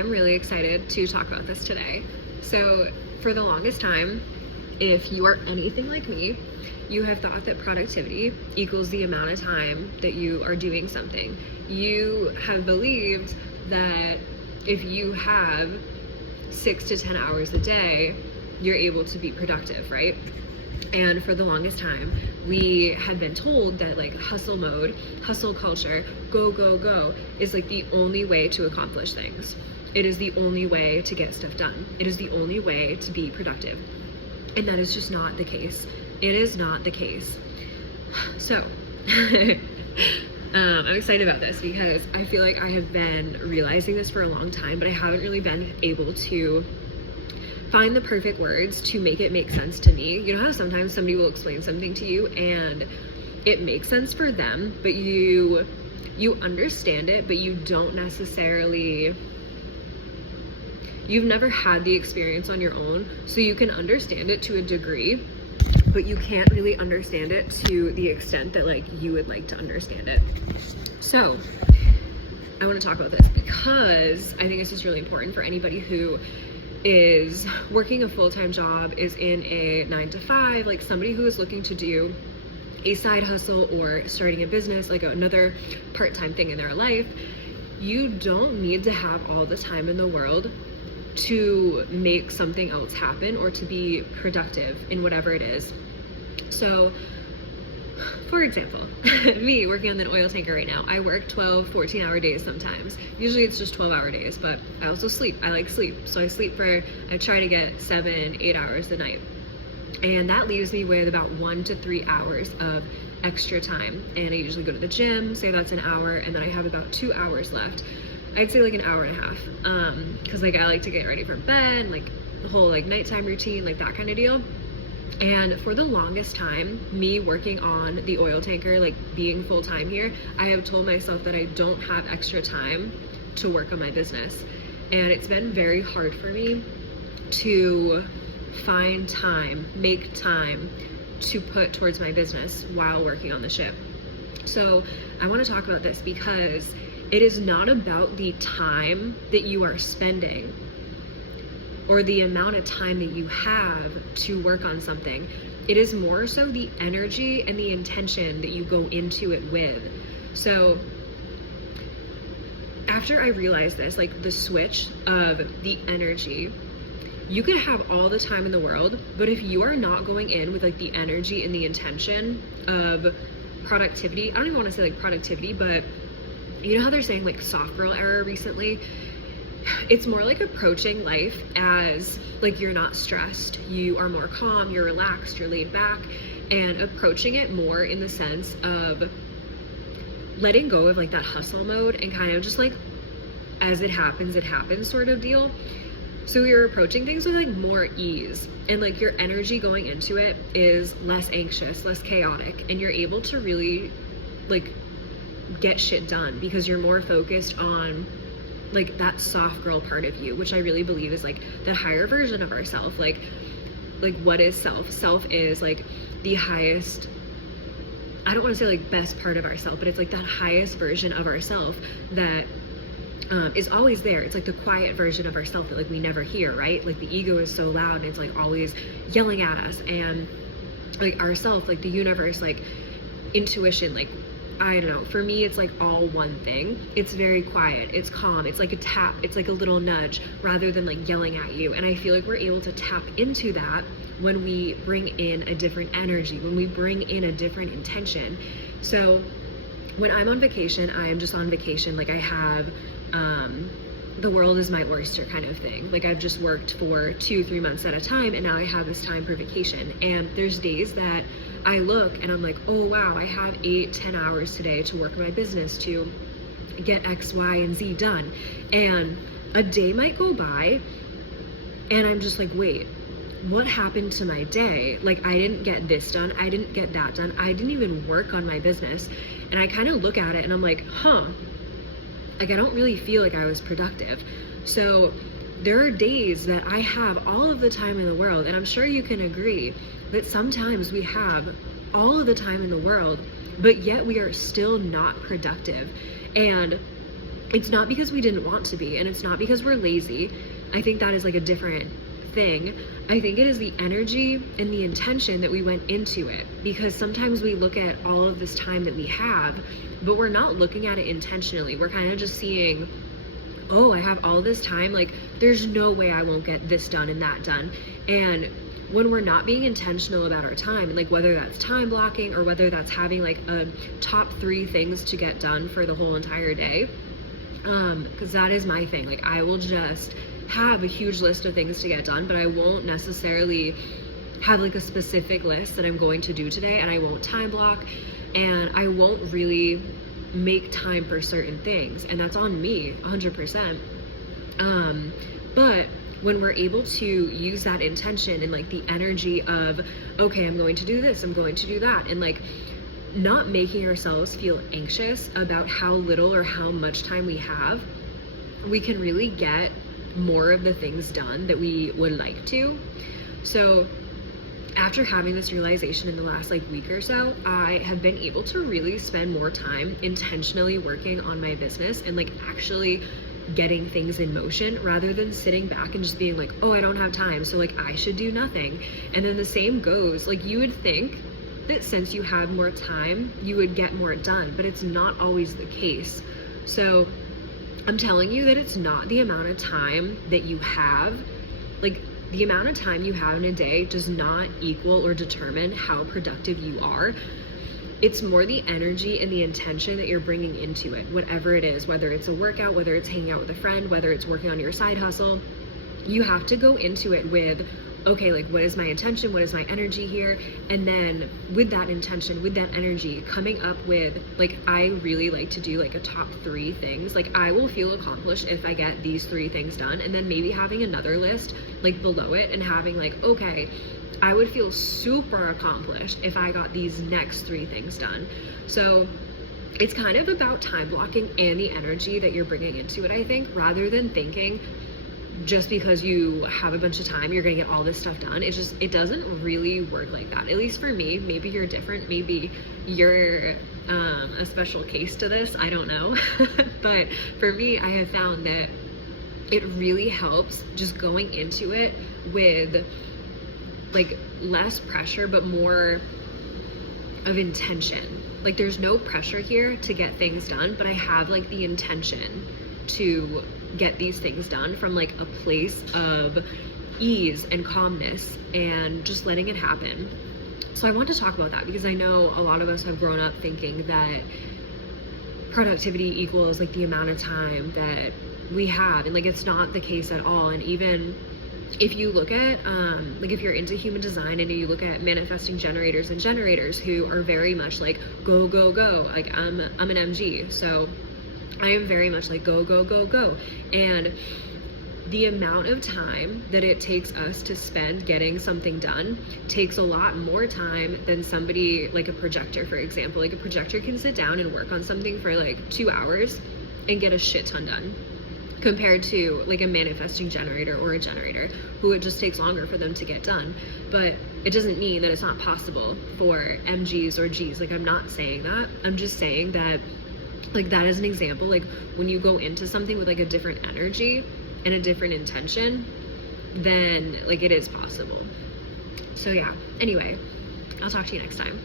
I'm really excited to talk about this today. So for the longest time, if you are anything like me, you have thought that productivity equals the amount of time that you are doing something. You have believed that if you have 6 to 10 hours a day, you're able to be productive, right? And for the longest time, we have been told that like hustle mode, hustle culture, go, go, go is like the only way to accomplish things. It is the only way to get stuff done. It is the only way to be productive. And that is just not the case. It is not the case. So, I'm excited about this because I feel like I have been realizing this for a long time, but I haven't really been able to find the perfect words to make it make sense to me. You know how sometimes somebody will explain something to you and it makes sense for them, but you understand it, but you don't necessarily, you've never had the experience on your own, so you can understand it to a degree, but you can't really understand it to the extent that like you would like to understand it. So I want to talk about this because I think this is really important for anybody who is working a full-time job, is in a 9-to-5, like somebody who is looking to do a side hustle or starting a business, like another part-time thing in their life. You don't need to have all the time in the world to make something else happen or to be productive in whatever it is. So for example, me working on an oil tanker right now, I work 12, 14-hour days sometimes. Usually it's just 12-hour days, but I also sleep. I like sleep. So I try to get 7, 8 hours a night. And that leaves me with about 1 to 3 hours of extra time. And I usually go to the gym, say that's an hour, and then I have about 2 hours left. I'd say like an hour and a half. Cause like I like to get ready for bed, like the whole like nighttime routine, like that kind of deal. And for the longest time, me working on the oil tanker, like being full-time here, I have told myself that I don't have extra time to work on my business. And it's been very hard for me to find time, make time to put towards my business while working on the ship. So I want to talk about this because it is not about the time that you are spending or the amount of time that you have to work on something. It is more so the energy and the intention that you go into it with. So after I realized this, like the switch of the energy, you could have all the time in the world, but if you are not going in with like the energy and the intention of productivity, I don't even want to say like productivity, but you know how they're saying like soft girl era recently? It's more like approaching life as like you're not stressed, you are more calm, you're relaxed, you're laid back, and approaching it more in the sense of letting go of like that hustle mode and kind of just like as it happens sort of deal. So you're approaching things with like more ease, and like your energy going into it is less anxious, less chaotic, and you're able to really like get shit done because you're more focused on like that soft girl part of you, which I really believe is like the higher version of ourself. Like what is self? Self is like the highest, I don't want to say like best part of ourself, but it's like that highest version of ourself that is always there. It's like the quiet version of ourself that like we never hear, right? Like the ego is so loud and it's like always yelling at us, and like ourself, like the universe, like intuition, like I don't know, for me it's like all one thing. It's very quiet, it's calm, it's like a tap, it's like a little nudge rather than like yelling at you. And I feel like we're able to tap into that when we bring in a different energy, when we bring in a different intention. So when I'm on vacation, I am just on vacation. Like I have the world is my oyster kind of thing. Like I've just worked for 2-3 months at a time, and now I have this time for vacation. And there's days that I look and I'm like, oh wow, I have 8-10 hours today to work on my business, to get X, Y, and Z done. And a day might go by and I'm just like, wait, what happened to my day? Like I didn't get this done, I didn't get that done, I didn't even work on my business. And I kind of look at it and I'm like, like I don't really feel like I was productive. So there are days that I have all of the time in the world, and I'm sure you can agree that sometimes we have all of the time in the world, but yet we are still not productive. And it's not because we didn't want to be, and it's not because we're lazy. I think that is like a different thing. I think it is the energy and the intention that we went into it, because sometimes we look at all of this time that we have, but we're not looking at it intentionally. We're kind of just seeing, oh, I have all this time, like there's no way I won't get this done and that done. And when we're not being intentional about our time, and like whether that's time blocking or whether that's having like a top 3 things to get done for the whole entire day, because that is my thing. Like I will just have a huge list of things to get done, but I won't necessarily have like a specific list that I'm going to do today, and I won't time block, and I won't really make time for certain things, and that's on me 100%. But when we're able to use that intention and like the energy of, okay, I'm going to do this, I'm going to do that, and like not making ourselves feel anxious about how little or how much time we have, we can really get more of the things done that we would like to. So after having this realization in the last like week or so, I have been able to really spend more time intentionally working on my business and like actually getting things in motion, rather than sitting back and just being like, oh, I don't have time, so like I should do nothing. And then the same goes, like you would think that since you have more time, you would get more done, but it's not always the case. So I'm telling you that it's not the amount of time that you have. Like the amount of time you have in a day does not equal or determine how productive you are. It's more the energy and the intention that you're bringing into it, whatever it is, whether it's a workout, whether it's hanging out with a friend, whether it's working on your side hustle. You have to go into it with, okay, like what is my intention? What is my energy here? And then with that intention, with that energy, coming up with, like, I really like to do like a top 3 things. Like I will feel accomplished if I get these 3 things done. And then maybe having another list like below it and having like, okay, I would feel super accomplished if I got these next 3 things done. So it's kind of about time blocking and the energy that you're bringing into it, I think, rather than thinking just because you have a bunch of time, you're gonna get all this stuff done. It doesn't really work like that. At least for me. Maybe you're different. Maybe you're a special case to this. I don't know. But for me, I have found that it really helps just going into it with like less pressure, but more of intention. Like there's no pressure here to get things done, but I have like the intention to get these things done from like a place of ease and calmness and just letting it happen. So I want to talk about that because I know a lot of us have grown up thinking that productivity equals like the amount of time that we have, and like it's not the case at all. And even if you look at like if you're into human design and you look at manifesting generators and generators who are very much like go go go, like I'm an MG, so I am very much like go go go go. And the amount of time that it takes us to spend getting something done takes a lot more time than somebody like a projector, for example. Like a projector can sit down and work on something for like 2 hours and get a shit ton done, compared to like a manifesting generator or a generator who it just takes longer for them to get done. But it doesn't mean that it's not possible for MGs or Gs. Like I'm not saying that. I'm just saying that like that is an example. Like when you go into something with like a different energy and a different intention, then like it is possible. So yeah, anyway, I'll talk to you next time.